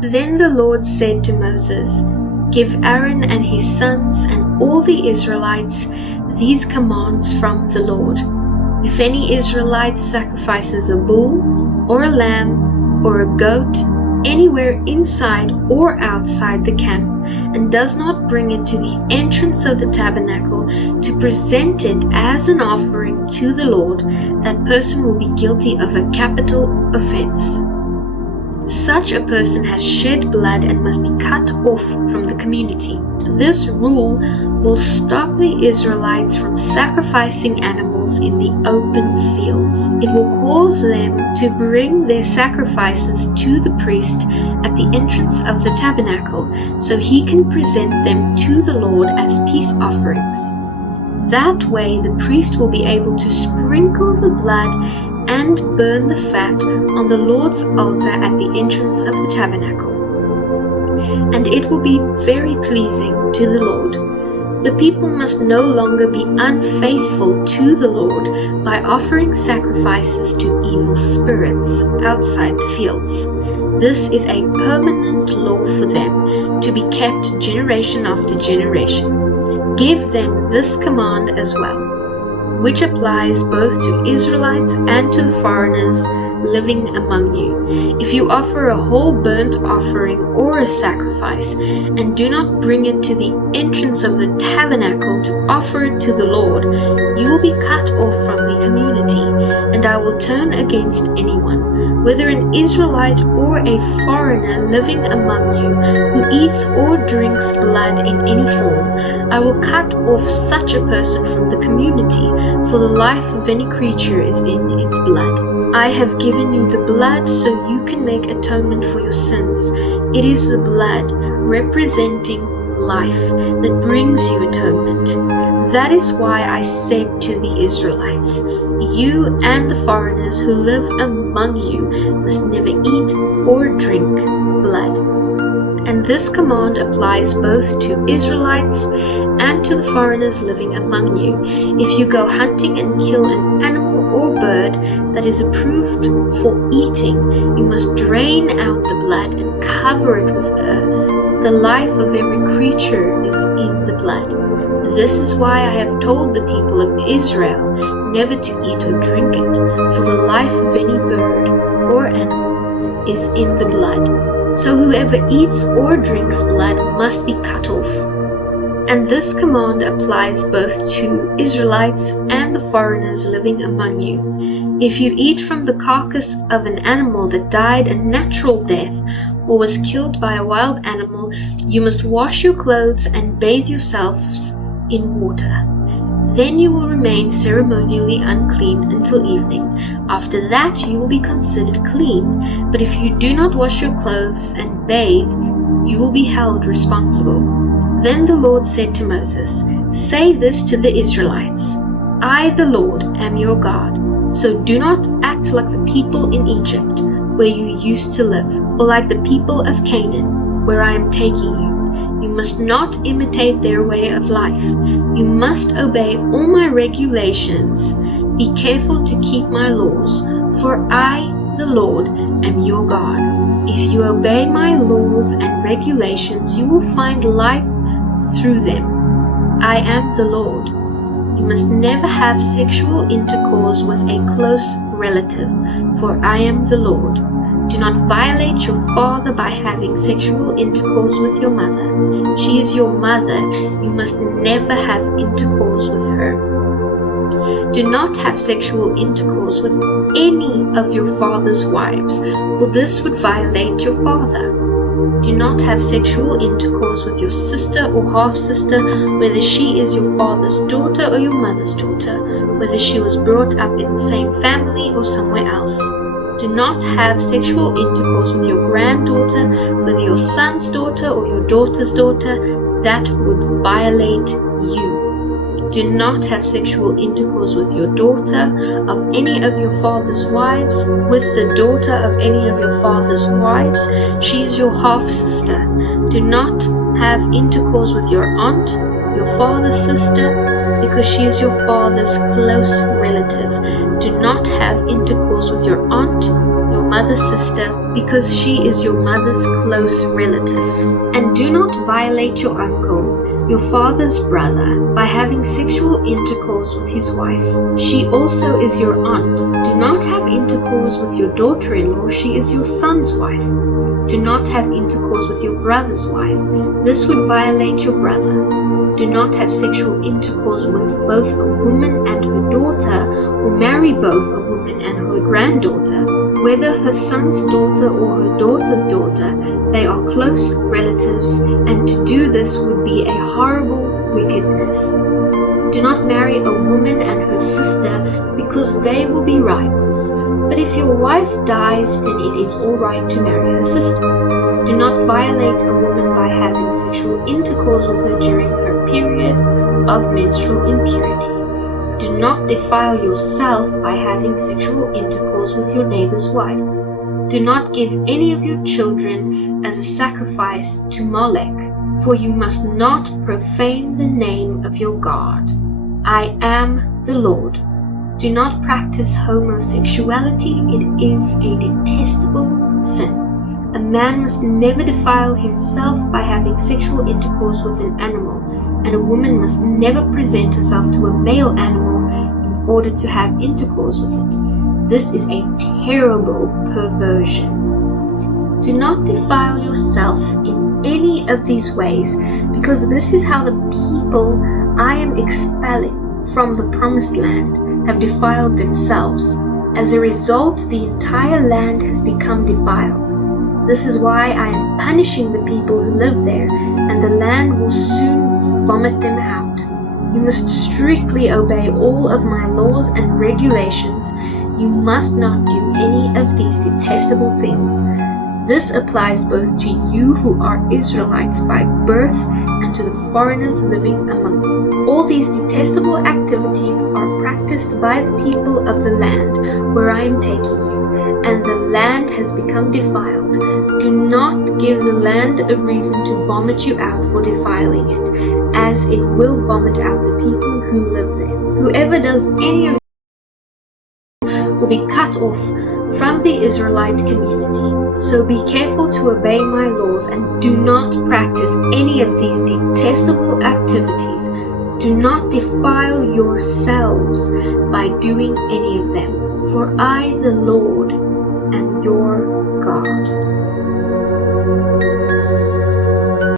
Then the Lord said to Moses, "Give Aaron and his sons and all the Israelites these commands from the Lord. If any Israelite sacrifices a bull or a lamb or a goat anywhere inside or outside the camp, and does not bring it to the entrance of the tabernacle to present it as an offering to the Lord, that person will be guilty of a capital offense. Such a person has shed blood and must be cut off from the community. This rule will stop the Israelites from sacrificing animals in the open fields. It will cause them to bring their sacrifices to the priest at the entrance of the tabernacle, so he can present them to the Lord as peace offerings. That way the priest will be able to sprinkle the blood and burn the fat on the Lord's altar at the entrance of the tabernacle. And it will be very pleasing to the Lord. The people must no longer be unfaithful to the Lord by offering sacrifices to evil spirits outside the fields. This is a permanent law for them, to be kept generation after generation. Give them this command as well, which applies both to Israelites and to the foreigners living among you. If you offer a whole burnt offering or a sacrifice, and do not bring it to the entrance of the tabernacle to offer it to the Lord, you will be cut off from the community, and I will turn against anyone, whether an Israelite or a foreigner living among you, who eats or drinks blood in any form. I will cut off such a person from the community, for the life of any creature is in its blood. I have given you the blood so you can make atonement for your sins. It is the blood representing life that brings you atonement. That is why I said to the Israelites, you and the foreigners who live among you must never eat or drink blood. And this command applies both to Israelites and to the foreigners living among you. If you go hunting and kill an animal or bird that is approved for eating, you must drain out the blood and cover it with earth. The life of every creature is in the blood. This is why I have told the people of Israel never to eat or drink it, for the life of any bird or animal is in the blood. So whoever eats or drinks blood must be cut off. And this command applies both to Israelites and the foreigners living among you. If you eat from the carcass of an animal that died a natural death or was killed by a wild animal, you must wash your clothes and bathe yourselves in water. Then you will remain ceremonially unclean until evening. After that you will be considered clean. But if you do not wash your clothes and bathe, you will be held responsible. Then the Lord said to Moses, "Say this to the Israelites, I, the Lord, am your God. So do not act like the people in Egypt, where you used to live, or like the people of Canaan, where I am taking you. You must not imitate their way of life. You must obey all my regulations. Be careful to keep my laws, for I, the Lord, am your God. If you obey my laws and regulations, you will find life through them. I am the Lord. You must never have sexual intercourse with a close relative, for I am the Lord. Do not violate your father by having sexual intercourse with your mother. She is your mother. You must never have intercourse with her. Do not have sexual intercourse with any of your father's wives, for this would violate your father. Do not have sexual intercourse with your sister or half-sister, whether she is your father's daughter or your mother's daughter, whether she was brought up in the same family or somewhere else. Do not have sexual intercourse with your granddaughter, whether your son's daughter or your daughter's daughter. That would violate you. Do not have sexual intercourse with your daughter of any of your father's wives, with the daughter of any of your father's wives. She is your half-sister. Do not have intercourse with your aunt, your father's sister, because she is your father's close relative. Do not have intercourse with your aunt, your mother's sister because she is your mother's close relative. And do not violate your uncle, your father's brother, by having sexual intercourse with his wife. She also is your aunt. Do not have intercourse with your daughter-in-law, she is your son's wife. Do not have intercourse with your brother's wife. This would violate your brother. Do not have sexual intercourse with both a woman and her daughter, or marry both a woman and her granddaughter, whether her son's daughter or her daughter's daughter. They are close relatives, and to do this would be a horrible wickedness. Do not marry a woman and her sister, because they will be rivals. But if your wife dies, then it is all right to marry her sister. Do not violate a woman by having sexual intercourse with her during her period of menstrual impurity. Do not defile yourself by having sexual intercourse with your neighbor's wife. Do not give any of your children as a sacrifice to Molech, for you must not profane the name of your God. I am the Lord. Do not practice homosexuality, it is a detestable sin. A man must never defile himself by having sexual intercourse with an animal, and a woman must never present herself to a male animal in order to have intercourse with it. This is a terrible perversion. Do not defile yourself in any of these ways, because this is how the people I am expelling from the promised land have defiled themselves. As a result, the entire land has become defiled. This is why I am punishing the people who live there, and the land will soon vomit them out. You must strictly obey all of my laws and regulations. You must not do any of these detestable things. This applies both to you who are Israelites by birth and to the foreigners living among you. All these detestable activities are practiced by the people of the land where I am taking you, and the land has become defiled. Do not give the land a reason to vomit you out for defiling it, as it will vomit out the people who live there. Whoever does any of will be cut off from the Israelite community. So be careful to obey my laws and do not practice any of these detestable activities. Do not defile yourselves by doing any of them, for I, the Lord, am your God.